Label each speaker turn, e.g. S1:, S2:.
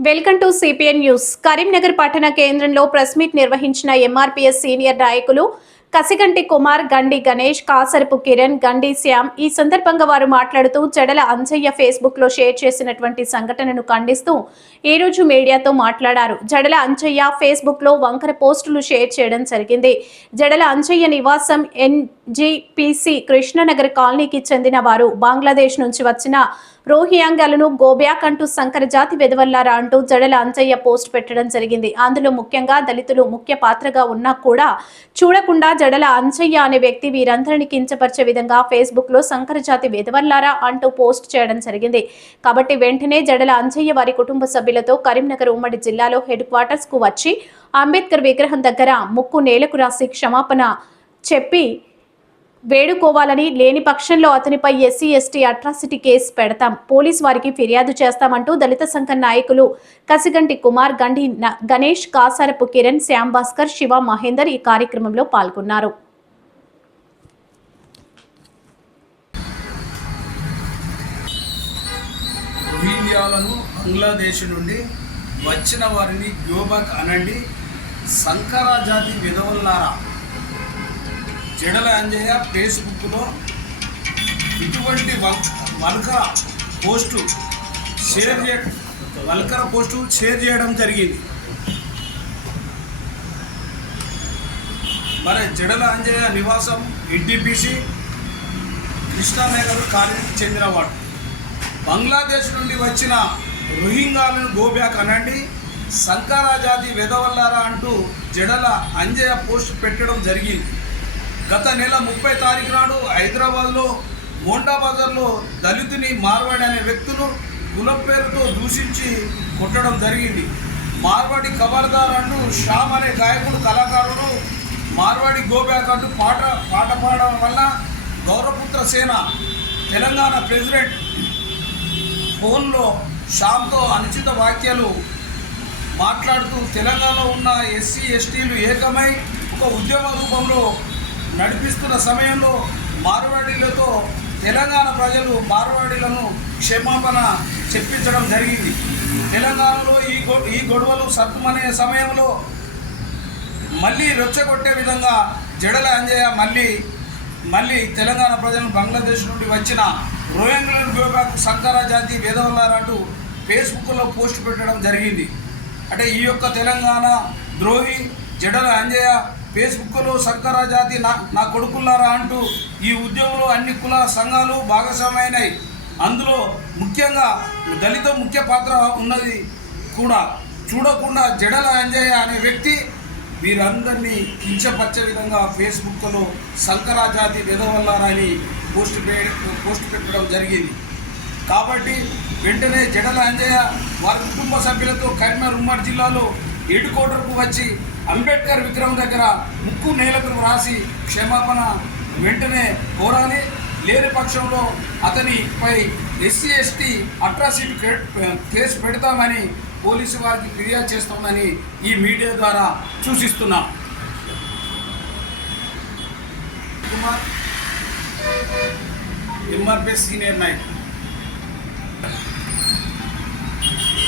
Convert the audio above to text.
S1: Welcome to CPN news Karimnagar పట్టణ కేంద్రంలో press meet నిర్వహించిన ఎంఆర్పీఎస్ సీనియర్ నాయకులు కసిగంటి కుమార్ గండి గణేష్ కాసరపు కిరణ్ గండి శ్యామ్ ఈ సందర్భంగా వారు మాట్లాడుతూ జడల అంజయ్య ఫేస్బుక్లో షేర్ చేసినటువంటి సంఘటనను ఖండిస్తూ ఈ రోజు మీడియాతో మాట్లాడారు. జడల అంజయ్య ఫేస్బుక్లో వంకర పోస్టులు షేర్ చేయడం జరిగింది. జడల అంజయ్య నివాసం ఎన్జిపిసి కృష్ణనగర్ కాలనీకి చెందిన వారు. బంగ్లాదేశ్ నుంచి వచ్చిన రోహియాంగాలను గోబ్యాక్ అంటూ సంకర జాతి వెదవల్లారా అంటూ జడల అంజయ్య పోస్ట్ పెట్టడం జరిగింది. అందులో ముఖ్యంగా దళితులు ముఖ్య పాత్రగా ఉన్నా కూడా చూడకుండా జడల అంజయ్య అనే వ్యక్తి వీరందరిని కించపరిచే విధంగా ఫేస్బుక్లో సంకర జాతి వెదవల్లారా అంటూ పోస్ట్ చేయడం జరిగింది. కాబట్టి వెంటనే జడల అంజయ్య వారి కుటుంబ సభ్యులతో కరీంనగర్ ఉమ్మడి జిల్లాలో హెడ్ క్వార్టర్స్కు వచ్చి అంబేద్కర్ విగ్రహం దగ్గర ముక్కు నేలకు రాసి క్షమాపణ చెప్పి వేడుకోవాలని లేని పక్షంలో అతనిపై ఎస్సీ ఎస్టీ అట్రాసిటీ కేసు పెడతాం. పోలీస్ వారికి ఫిర్యాదు చేస్తామంటూ దళిత సంఘ నాయకులు కసిగంటి కుమార్ గండి న- గణేష్ కాసారపు కిరణ్ శ్యామ్ భాస్కర్ శివ మహేందర్ ఈ కార్యక్రమంలో పాల్గొన్నారు.
S2: రోహింగ్యాలను బంగ్లాదేశ్ నుండి వచ్చిన వారిని అనండి. సంకర జాతి విధవులారా జడల అంజయ్య ఫేస్బుక్లో ఇటువంటి వల్కర పోస్టు షేర్ చే వల్కర పోస్టు షేర్ చేయడం జరిగింది. మరి జడల అంజయ్య నివాసం ఎన్టీపీసీ కృష్ణానగర్ కాలనీకి చెందినవాడు బంగ్లాదేశ్ నుండి వచ్చిన రోహింగాలను గోబ్యాక్ అనండి సంకారాజాతి వెదవల్లారా అంటూ జడల అంజయ్య పోస్ట్ పెట్టడం జరిగింది. గత నెల ముప్పై తారీఖు నాడు హైదరాబాద్లో మోండా బజార్లో దళితుని మార్వాడి అనే వ్యక్తులు కుల పేరుతో దూషించి కొట్టడం జరిగింది. మార్వాడి ఖబర్దార్ అంటూ శ్యామ్ అనే గాయకుడు కళాకారుడు మార్వాడి గోబ్యాక్ అంటూ పాట పాట పాడడం వల్ల గౌరవపుత్ర సేన తెలంగాణ ప్రెసిడెంట్ ఫోన్లో శ్యామ్తో అనుచిత వాక్యాలు మాట్లాడుతూ తెలంగాణలో ఉన్న ఎస్సీ ఎస్టీలు ఏకమై ఒక ఉద్యమ రూపంలో నడిపిస్తున్న సమయంలో మార్వాడీలతో తెలంగాణ ప్రజలు మార్వాడీలను క్షమాపణ చెప్పించడం జరిగింది. తెలంగాణలో ఈ గొ ఈ గొడవలు సత్తుమనే సమయంలో మళ్ళీ రొచ్చగొట్టే విధంగా జడల అంజయ్య మళ్ళీ మళ్ళీ తెలంగాణ ప్రజలను బంగ్లాదేశ్ నుండి వచ్చిన రోయంగులను గోబాకు సంకరా జాతి వేదవల్లారంటూ ఫేస్బుక్లో పోస్ట్ పెట్టడం జరిగింది. అంటే ఈ యొక్క తెలంగాణ ద్రోహి జడల అంజయ్య ఫేస్బుక్లో సంకర జాతి నా నా కొడుకులారా అంటూ ఈ ఉద్యమంలో అన్ని కుల సంఘాలు భాగస్వామైనాయి అందులో ముఖ్యంగా దళిత ముఖ్య పాత్ర ఉన్నది కూడా చూడకుండా జడల అంజయ్య అనే వ్యక్తి వీరందరినీ కించపరిచే విధంగా ఫేస్బుక్లో సంకరా జాతి విధవల్లారని పోస్ట్ పోస్ట్ పెట్టడం జరిగింది. కాబట్టి వెంటనే జడల అంజయ్య వారి కుటుంబ సభ్యులతో కరీంనగర్ ఉమ్మడి జిల్లాలో ఏడుకోటకు వచ్చి అంబేద్కర్ విగ్రహం దగ్గర ముక్కు నేలకు రాసి క్షమాపణ వెంటనే కోరాలి. లేని పక్షంలో అతనిపై ఎస్సీ ఎస్టీ అట్రాసిటీ కేసు పెడతామని పోలీసు వారికి ఫిర్యాదు చేస్తామని ఈ మీడియా ద్వారా సూచిస్తున్నాం. Kumar MRP senior Nayak.